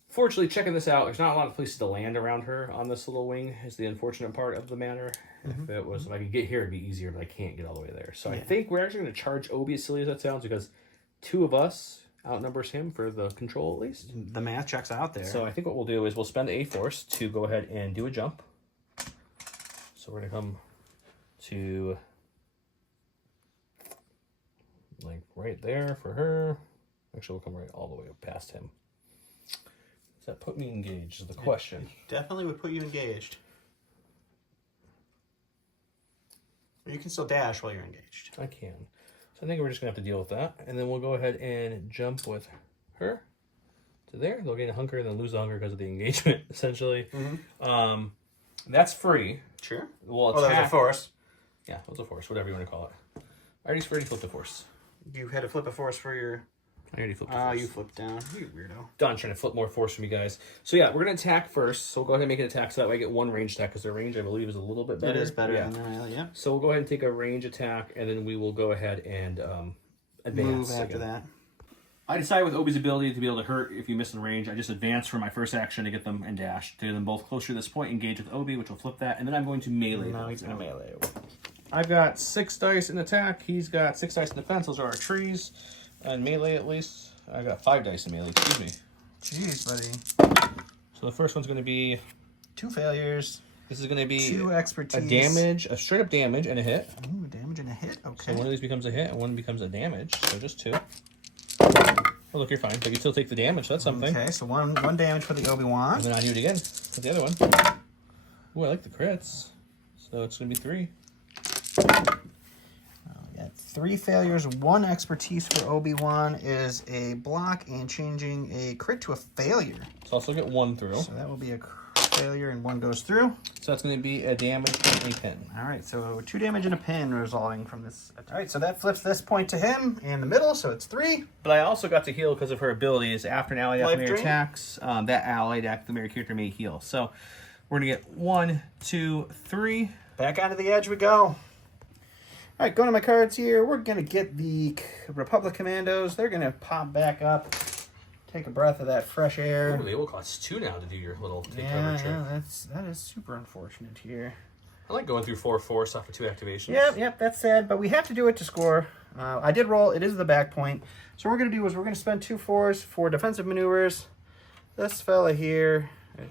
Fortunately, checking this out, there's not a lot of places to land around her on this little wing is the unfortunate part of the matter. If I could get here, it'd be easier, but I can't get all the way there. So I think we're actually going to charge Obi, as silly as that sounds, because 2 of us outnumbers him for the control at least. The math checks out there. So I think what we'll do is we'll spend a force to go ahead and do a jump. So we're going to come to like right there for her. Actually, we'll come right all the way past him. Does that put me engaged is the question. It definitely would put you engaged. You can still dash while you're engaged. I can. So I think we're just going to have to deal with that. And then we'll go ahead and jump with her to there. They'll gain a hunker and then lose the hunker because of the engagement, essentially. Mm-hmm. That's free. Sure. We'll attack. Oh, that was a force. Yeah, it was a force, whatever you want to call it. I already flipped the force. You had to flip a force for your... I already flipped the force. Oh, you flipped down. You weirdo. Don trying to flip more force from you guys. So yeah, we're going to attack first. So we'll go ahead and make an attack so that way I get one range attack because their range, I believe, is a little bit better. It is better than the melee, yeah. So we'll go ahead and take a range attack and then we will go ahead and advance. Move after that. I decided with Obi's ability to be able to hurt if you miss in range, I just advance for my first action to get them and dash. To get them both closer to this point, engage with Obi, which will flip that, and then I'm going to melee. Now he's going to melee. I've got 6 dice in attack. He's got 6 dice in defense. Those are our trees. And melee, at least. I got 5 dice in melee. Excuse me. Jeez, buddy. So the first one's going to be 2 failures. This is going to be 2 expertise. a damage, a straight up damage and a hit. Ooh, damage and a hit. Okay. So one of these becomes a hit and one becomes a damage. So just 2. Oh, look, you're fine. But you still take the damage. So that's something. Okay, so one damage for the Obi-Wan. And then I'll do it again with the other one. Ooh, I like the crits. So it's going to be 3. Yeah, 3 failures, 1 expertise for Obi-Wan is a block and changing a crit to a failure. So I'll still get 1 through. So that will be a failure and 1 goes through. So that's going to be a damage and a pin. All right, so 2 damage and a pin resolving from this. All right, so that flips this point to him in the middle, so it's 3. But I also got to heal because of her abilities. After an allied Life activator drain? attacks, that allied activator character may heal. So we're going to get 1, 2, 3. Back onto the edge we go. All right, going to my cards here. We're going to get the Republic Commandos. They're going to pop back up. Take a breath of that fresh air. Ooh, they will cost 2 now to do your little take Yeah, cover trick. that is super unfortunate here. I like going through 4 force off of 2 activations. Yep, that's sad, but we have to do it to score. I did roll. It is the back point. So what we're going to do is we're going to spend 2 fours for defensive maneuvers. This fella here, I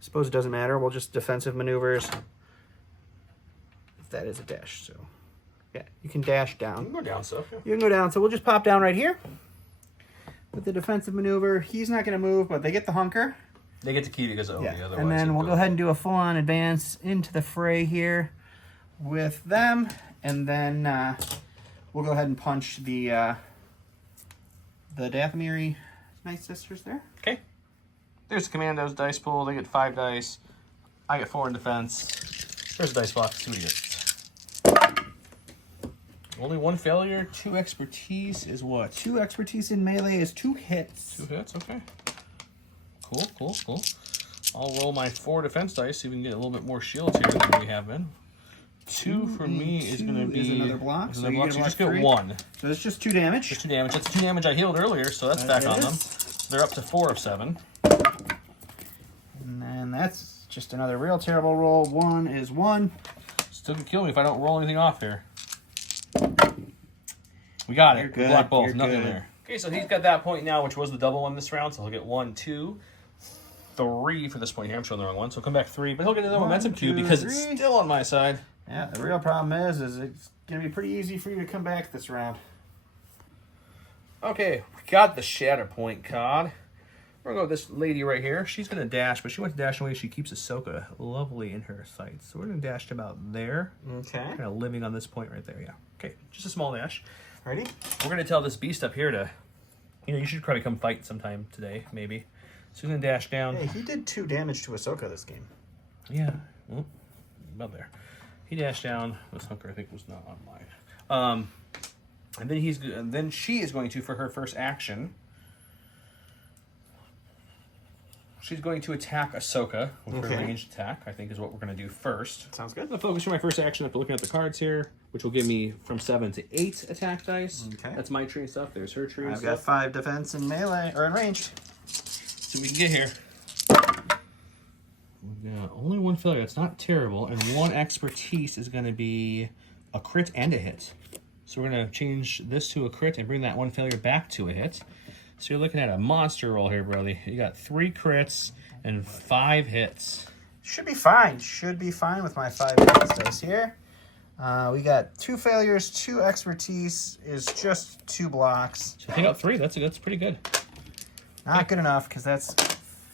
suppose it doesn't matter. We'll just defensive maneuvers. That is a dash, so yeah, you can dash down. You can go down, so. Yeah. You can go down, so we'll just pop down right here. With the defensive maneuver, he's not going to move, but they get the hunker. They get to key because of Obi, otherwise. And then we'll go ahead and do a full-on advance into the fray here with them, and then we'll go ahead and punch the Dathomiri Night Sisters there. Okay. There's the Commandos dice pool. They get 5 dice. I get 4 in defense. There's a dice block. See what you get. Only 1 failure, 2 expertise is what? 2 expertise in melee is 2 hits. 2 hits, okay. Cool. I'll roll my 4 defense dice, see if we can get a little bit more shields here than we have been. 2 for me is going to be... Is another block. So you just get 1. So it's just 2 damage. Just 2 damage. That's 2 damage I healed earlier, so that's back on them. They're up to 4 of 7. And then that's just another real terrible roll. 1 is 1. Still can kill me if I don't roll anything off here. We got it. You're good. Block both. You're Nothing good. there. Okay, so he's got that point now, which was the double one this round. So he'll get 1, 2, 3 for this point here. I'm showing the wrong one. So he'll come back 3, but he'll get another momentum cube because it's still on my side. Yeah, the real problem is it's going to be pretty easy for you to come back this round. Okay, we got the Shatterpoint card. We're going to go with this lady right here. She's going to dash, but she wants to dash away. She keeps Ahsoka lovely in her sights. So we're going to dash to about there. Okay. Kind of living on this point right there, yeah. Okay, just a small dash. Ready? We're going to tell this beast up here to, you should probably come fight sometime today, maybe. So he's going to dash down. Hey, he did 2 damage to Ahsoka this game. Yeah, well, about there. He dashed down. This hunker, I think, was not on mine. And then she is going to, for her first action, she's going to attack Ahsoka with her ranged attack, I think is what we're going to do first. Sounds good. I'm going to focus for my first action after looking at the cards here, which will give me from 7 to 8 attack dice. Okay. That's my tree and stuff. There's her tree and I've stuff. got 5 defense in melee, or in range. So we can get here. We've got only 1 failure. That's not terrible. And 1 expertise is going to be a crit and a hit. So we're going to change this to a crit and bring that one failure back to a hit. So you're looking at a monster roll here, Brody. You got 3 crits and 5 hits. Should be fine. Should be fine with my 5 hits dice here. We got 2 failures, 2 expertise is just 2 blocks. So take out 3. That's pretty good. Not good enough because that's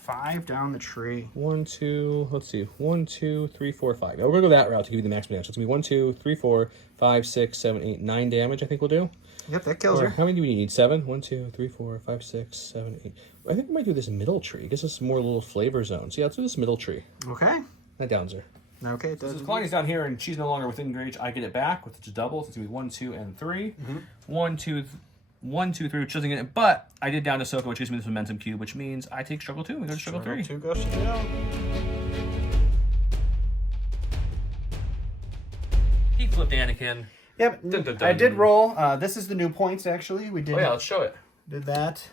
5 down the tree. 1, 2, let's see. 1, 2, 3, 4, 5. Now we're going to go that route to give you the maximum damage. So it's going to be 1, 2, 3, 4, 5, 6, 7, 8, 9 damage, I think we'll do. Yep, that kills her. How many do we need? 7? 1, 2, 3, 4, 5, 6, 7, 8. I think we might do this middle tree. It gives us more little flavor zones. Yeah, let's do this middle tree. Okay. That downs her. Okay, it does. So Kalani's down here, and she's no longer within range. I get it back with the double. So it's going to be 1, 2, and 3. Mm-hmm. 1, 2, 1, 2, 3, which doesn't get it. But I did down to Ahsoka, which gives me this momentum cube, which means I take struggle 2 and we go to struggle 3. 2 goes to down. He flipped Anakin. Yep, Dun, dun, dun. I did roll. This is the new points, actually. We did. Oh, yeah, let's show it. Did that.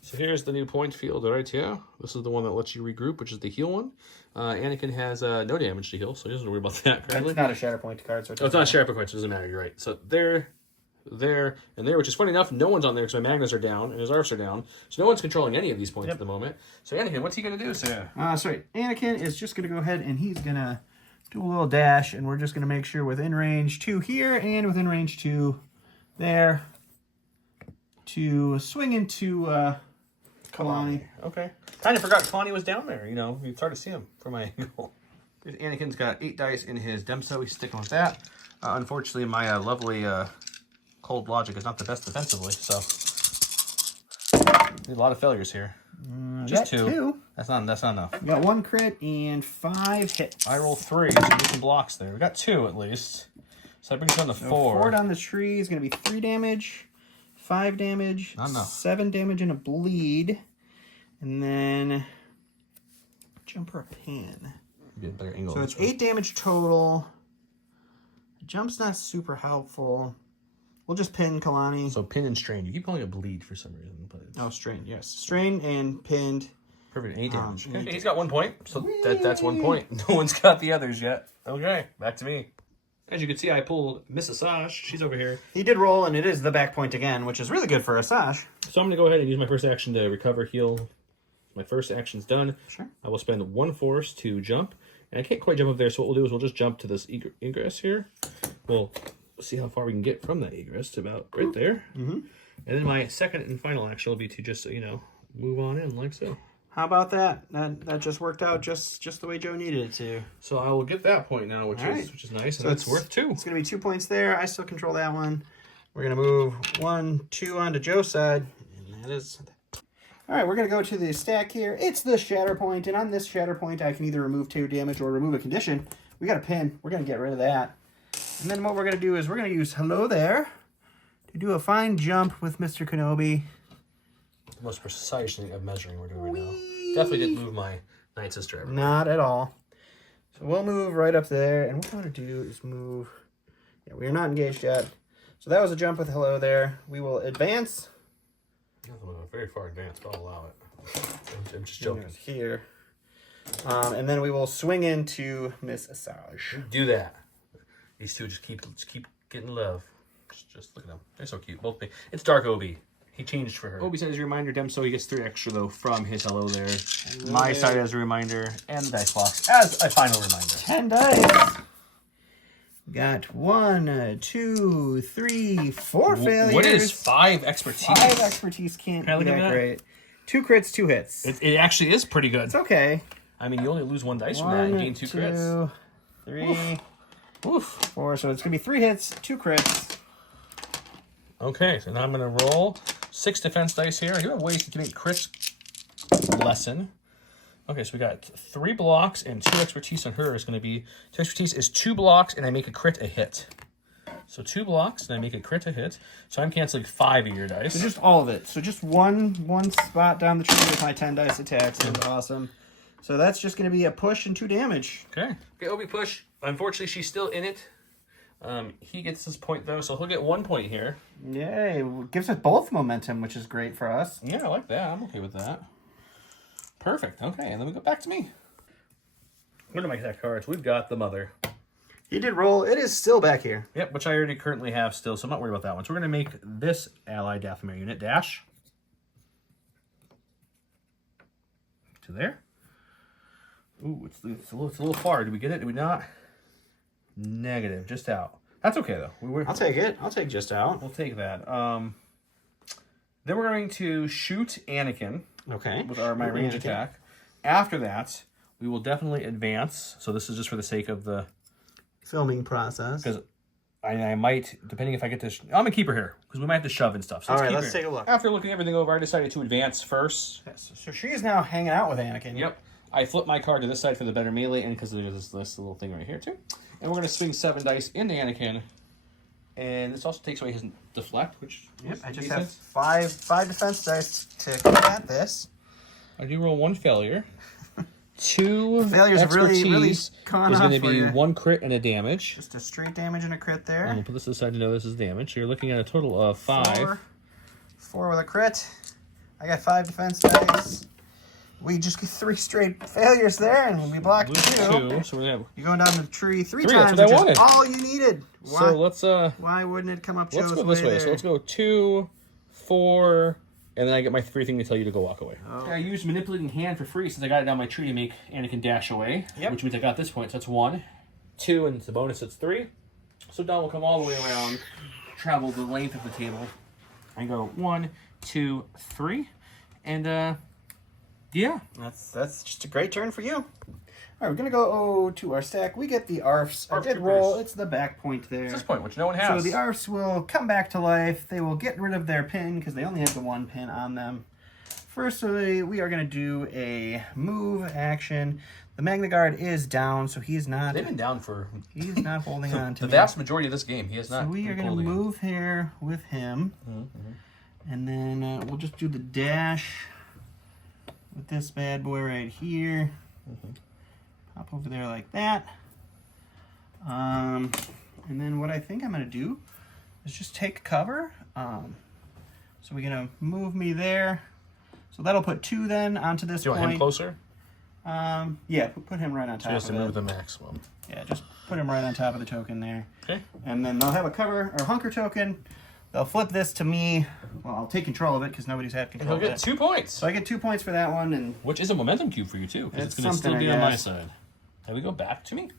So here's the new point field right here. This is the one that lets you regroup, which is the heal one. Anakin has no damage to heal, so he doesn't worry about that. It's not a Shatterpoint card, so it's not a Shatterpoint card, so it doesn't matter. You're right. So there, and there, which is funny enough, no one's on there because my Magnus are down and his Arfs are down, so no one's controlling any of these points at the moment. So Anakin, what's he gonna do, sir? Sorry, Anakin is just gonna go ahead and he's gonna do a little dash, and we're just gonna make sure within range 2 here and within range 2 there to swing into Kalani. Okay. Kind of forgot Kalani was down there. You know, it's hard to see him from my angle. Anakin's got 8 dice in his Demso. He's sticking with that. Unfortunately, my lovely cold logic is not the best defensively, so a lot of failures here. Just 2. That's not enough. We got 1 crit and 5 hits. I roll 3, so we get some blocks there. We got 2 at least. So that brings us down to 4. 4 down the tree is going to be 3 damage, 5 damage, Not enough. 7 damage and a bleed, and then jump or a pin. Get a better angle. So it's 8 damage total. Jump's not super helpful. We'll just pin Kalani. So pin and strain. You keep calling it bleed for some reason. But Oh, strain, yes. Strain and pinned. perfect. 8 damage. Okay. He's got 1 point, so that's 1 point. No one's got the others yet. Okay, back to me. As you can see, I pulled Miss Asajj. She's over here. He did roll, and it is the back point again, which is really good for Asajj. So I'm going to go ahead and use my first action to recover heal. My first action's done. Sure. I will spend 1 force to jump. And I can't quite jump up there, so what we'll do is we'll just jump to this egress here. We'll see how far we can get from that egress to about right there. Mm-hmm. And then my second and final action will be to just, move on in like so. How about that? That just worked out just the way Joe needed it to. So I will get that point now, which is nice, and that's worth 2. It's going to be 2 points there. I still control that one. We're going to move 1, 2 onto Joe's side. And that is... All right, we're going to go to the stack here. It's the Shatterpoint, and on this Shatterpoint, I can either remove 2 damage or remove a condition. We got a pin. We're going to get rid of that. And then what we're going to do is we're going to use Hello There to do a fine jump with Mr. Kenobi. The most precise thing of measuring we're doing right now. Definitely didn't move my Night Sister ever. Not at all. So we'll move right up there, and what we're going to do is move... Yeah, we are not engaged yet. So that was a jump with Hello There. We will advance. Very far advanced, but I'll allow it. I'm just joking. Here. And then we will swing into Miss Asajj. Do that. These two just keep getting love. Just look at them. They're so cute. Both. It's Dark Obi. He changed for her. Obi sent as a reminder, so he gets 3 extra though from his Hello There. My side as a reminder, and the dice box as a final reminder. 10 dice. Got 1, 2, 3, 4 failures. What is 5 expertise? 5 expertise can't be that great. 2 crits, 2 hits. It actually is pretty good. It's okay. I mean, you only lose 1 dice from that and gain 2 crits. 2, 3, Oof. 4. So it's going to be 3 hits, 2 crits. Okay, so now I'm going to roll 6 defense dice here. I do have ways to make crits lessen. Okay, so we got 3 blocks and 2 expertise on her is going to be... 2 expertise is 2 blocks and I make a crit a hit. So 2 blocks and I make a crit a hit. So I'm canceling 5 of your dice. So just all of it. So just one spot down the tree with my 10 dice attacks is awesome. So that's just going to be a push and 2 damage. Okay. Okay, Obi push. Unfortunately, she's still in it. He gets this point, though, so he'll get 1 point here. Yay. Gives us both momentum, which is great for us. Yeah, I like that. I'm okay with that. Perfect. Okay, and then we go back to me. What are my attack cards? We've got the Mother. He did roll. It is still back here. Yep, which I already currently have still, so I'm not worried about that one. So we're going to make this Allied Dathomir unit dash to there. Ooh, it's a little far. Did we get it? Did we not? Negative, just out. That's okay, though. I'll take it. I'll take just out. We'll take that. Then we're going to shoot Anakin. Okay. With my range attack. After that, we will definitely advance. So this is just for the sake of the filming process. Because I might, depending if I get to... I'm going to keep her here, because we might have to shove and stuff. So let's take a look. After looking everything over, I decided to advance first. Yes, so she is now hanging out with Anakin. Yep. I flip my card to this side for the better melee, and because there's this little thing right here, too. And we're going to swing 7 dice into Anakin. And this also takes away his deflect, which... Yep, I just have five defense dice to combat this. I do roll 1 failure. 2 failures expertise really is going to be 1 crit and a damage. Just a straight damage and a crit there. And we'll put this aside to know this is damage. So you're looking at a total of 5. 4 with a crit. I got 5 defense dice. We just get 3 straight failures there, and we block 2. So we're gonna You're going down the tree 3 3, times, that's what I which is wanted. all you needed. Why, so let's why wouldn't it come up Joe's let's go this way. there? So let's go 2, 4, and then I get my 3 thing to tell you to go walk away. Oh. I used manipulating hand for free since I got it down my tree to make Anakin dash away. Yep. Which means I got this point. So that's 1, 2, and the bonus it's 3. So Don will come all the way around, travel the length of the table. I go 1, 2, 3, and yeah. That's just a great turn for you. All right, we're going to go to our stack. We get the ARFs. I ARF did troopers. roll. It's the back point there. It's this point, which no one has. So the ARFs will come back to life. They will get rid of their pin because they only have the 1 pin on them. Firstly, we are going to do a move action. The Magna Guard is down, so he's not... They've been down for... He's not holding on to the me. vast majority of this game. He has not. So we are going to move here with him. And then we'll just do the dash with this bad boy right here. Pop over there like that. And then what I think I'm going to do is just take cover. So we're going to move me there. So that'll put 2 then onto this point. Do you want him closer? Yeah, put him right on top Just of to it. move the maximum. Yeah, just put him right on top of the token there. Okay. And then they'll have a cover or hunker token. They'll flip this to me. Well, I'll take control of it because nobody's had control And he'll of get it. 2 points. So I get 2 points for that one. And which is a momentum cube for you, too. Because it's going to still something, be I on my guess. side. Can we go back to me?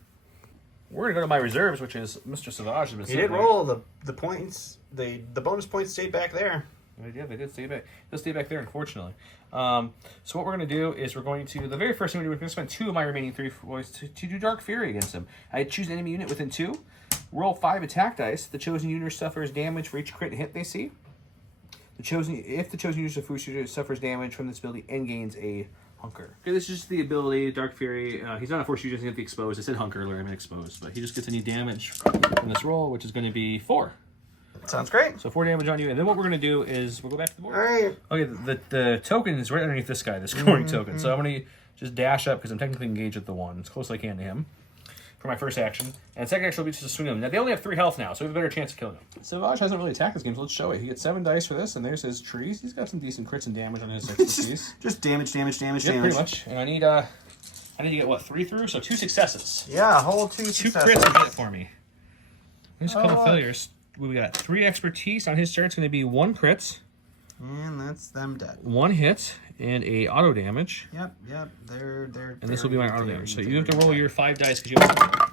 We're going to go to my reserves, which is Mr. Savage. he did roll the points. The bonus points stayed back there. Yeah, they did stay back. They'll stay back there, unfortunately. So what we're going to do is we're going to... The very first thing we're going to spend 2 of my remaining 3 points to do Dark Fury against him. I choose an enemy unit within 2. Roll 5 attack dice. The chosen unit suffers damage for each crit hit they see. If the chosen unit suffers damage from this ability and gains a hunker. Okay, this is just the ability, Dark Fury. He's not a force user, he doesn't get the exposed. I said hunker earlier, I meant exposed. But he just gets any damage from this roll, which is going to be 4. Sounds great. So 4 damage on you. And then what we're going to do is we'll go back to the board. All right. Okay, the token is right underneath this guy, the scoring token. So I'm going to just dash up because I'm technically engaged with the 1 as close as I can to him for my first action. And second action will be just to swing him. Now, they only have 3 health now, so we have a better chance of killing him. Savage hasn't really attacked this game, so let's show it. He gets 7 dice for this, and there's his trees. He's got some decent crits and damage on his expertise. Just damage. Yeah, pretty much. And I need to get, what, 3 through? So 2 successes. Yeah, a whole 2 2 successes. crits will hit it for me. There's a couple failures. We got 3 expertise on his start. It's going to be 1 crit. And that's them dead. 1 hit and a auto damage. Yep. They're. And this will be my auto damage. So you have to roll your 5 dice because you have.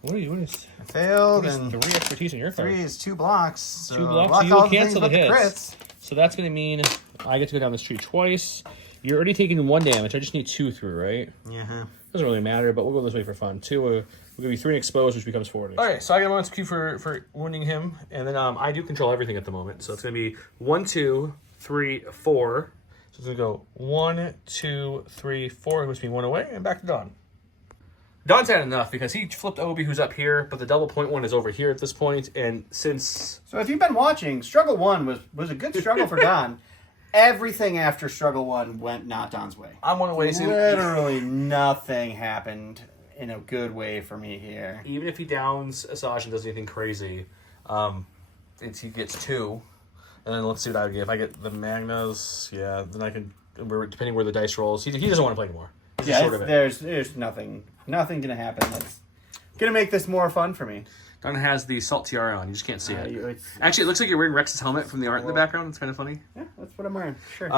What is? I failed, What is and 3 expertise in your card? 3 is 2 blocks. So 2 blocks. block So you all will the cancel things the but hits. crits. So that's going to mean I get to go down this tree twice. You're already taking 1 damage. I just need 2 through, right? Yeah. Doesn't really matter, but we'll go this way for fun. 2, we'll give you 3 exposed, which becomes 4. All right, so I got a bonus Q for wounding him, and then I do control everything at the moment. So it's going to be 1, 2, 3, 4. So it's going to go 1, 2, 3, 4, which means 1 away, and back to Don. Don's had enough because he flipped Obi, who's up here, but the double point one is over here at this point, and since... So if you've been watching, Struggle 1 was a good struggle for Don. Everything after Struggle 1 went not Don's way. I'm one away. Literally nothing happened in a good way for me here. Even if he downs Asajj and does anything crazy, he gets 2. And then let's see what I would get. If I get the Magnas, yeah, then I can, depending where the dice rolls, he doesn't want to play anymore. He's Yeah, short of it. there's nothing going to happen Gonna make this more fun for me. Don has the salt tiara on. You just can't see it. It's, Actually, it looks like you're wearing Rex's helmet from the art in the background. It's kind of funny. yeah, that's what I'm wearing. Sure.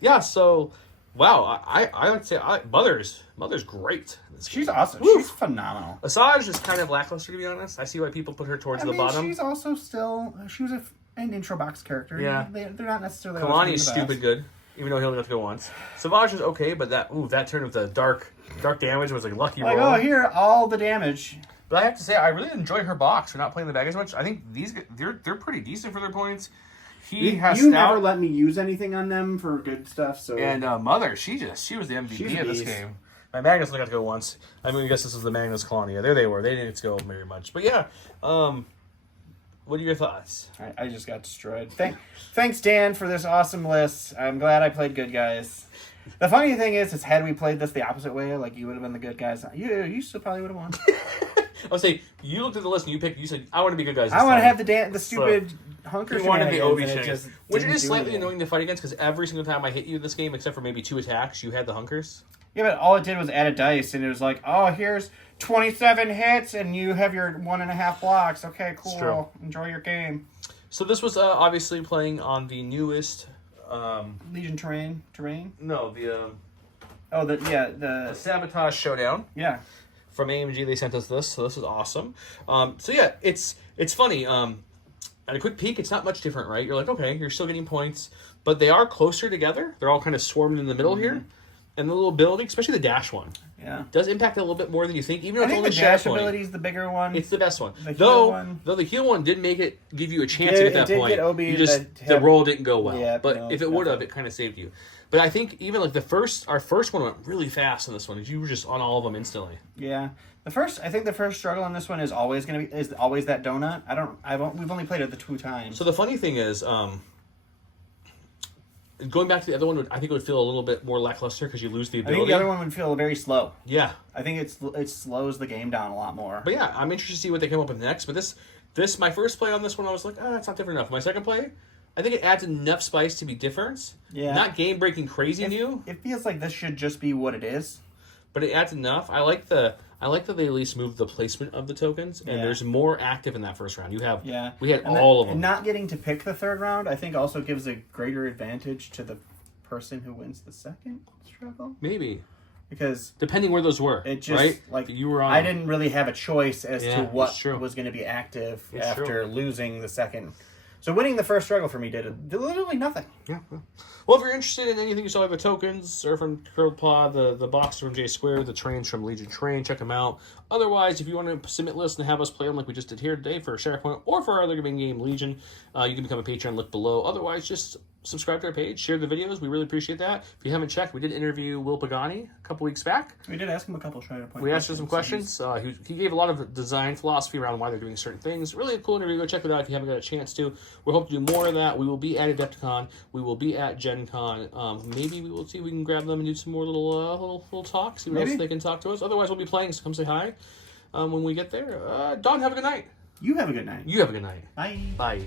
Yeah. So, wow. I would say Mother's great. She's awesome. Woo. She's phenomenal. Asajj is kind of lackluster, to be honest. I see why people put her towards the bottom. She's also still she was an intro box character. Yeah. They're not necessarily. Kalani is stupid good, even though he only got to go once. Savage is okay, but that turn of the dark damage was a lucky roll. Oh, here all the damage. But I have to say, I really enjoy her box for not playing the bag as much. I think they're pretty decent for their points. You never let me use anything on them for good stuff. So and Mother, she was the MVP of this game. My Magnus only got to go once. I mean, I guess this was the Magnus Colonia. There they were. They didn't get to go very much. But yeah, what are your thoughts? I just got destroyed. Thanks, Dan, for this awesome list. I'm glad I played good guys. The funny thing is had we played this the opposite way, like you would have been the good guys, you still probably would have won. I would say you looked at the list and you said, I want to be good guys. I want to have the stupid hunker. You wanted the Obi just which is slightly annoying to fight against because every single time I hit you in this game, except for maybe 2 attacks, you had the hunkers. Yeah, but all it did was add a dice, and it was like, oh, here's 27 hits, and you have your 1.5 blocks. Okay, cool. Enjoy your game. So this was obviously playing on the newest Legion terrain. No, the the Sabotage Showdown. Yeah. From AMG, they sent us this, so this is awesome. So yeah, it's funny. At a quick peek, it's not much different, right? You're like, okay, you're still getting points, but they are closer together. They're all kind of swarmed in the middle here. And the little building, especially the dash one, does impact it a little bit more than you think. Even though it's only the dash ability is the bigger one. It's the best one. Though the heal one did make it give you a chance to get that point. The roll didn't go well. Yeah, but if it would have, it kind of saved you. But I think even like our first one went really fast in this one. You were just on all of them instantly. Yeah. I think the first struggle on this one is always that donut. We've only played it the 2 times. So the funny thing is, going back to the other one, I think it would feel a little bit more lackluster because you lose the ability. I think the other one would feel very slow. Yeah. I think it slows the game down a lot more. But yeah, I'm interested to see what they come up with next. But this my first play on this one, I was like, it's not different enough. My second play, I think it adds enough spice to be different. Yeah. Not game-breaking crazy new. It feels like this should just be what it is. But it adds enough. I like that they at least moved the placement of the tokens, and there's more active in that first round. We had all of them. And not getting to pick the third round, I think, also gives a greater advantage to the person who wins the second struggle. Maybe. Because depending where those were, it just right? like you were on. I didn't really have a choice as to what true. Was going to be active after losing the second. So winning the first struggle for me did literally nothing. Yeah. Well, if you're interested in anything you saw, like the tokens, or from Curled Pod, the box from J Squared, the trains from Legion Train, check them out. Otherwise, if you want to submit lists and have us play them like we just did here today for Shatterpoint or for our other game Legion, you can become a Patreon, look below. Otherwise, just subscribe to our page, share the videos. We really appreciate that. If you haven't checked, we did interview Will Pagani a couple weeks back. We did ask him a couple Shatterpoint. We asked him some questions. He gave a lot of design philosophy around why they're doing certain things. Really a cool interview. Go check it out if you haven't got a chance to. We hope to do more of that. We will be at Adepticon. We will be at Gen Con. Maybe we will see if we can grab them and do some more little talks. See what else they can talk to us. Otherwise, we'll be playing, so come say hi when we get there. Don, have a good night. You have a good night. You have a good night. Bye. Bye.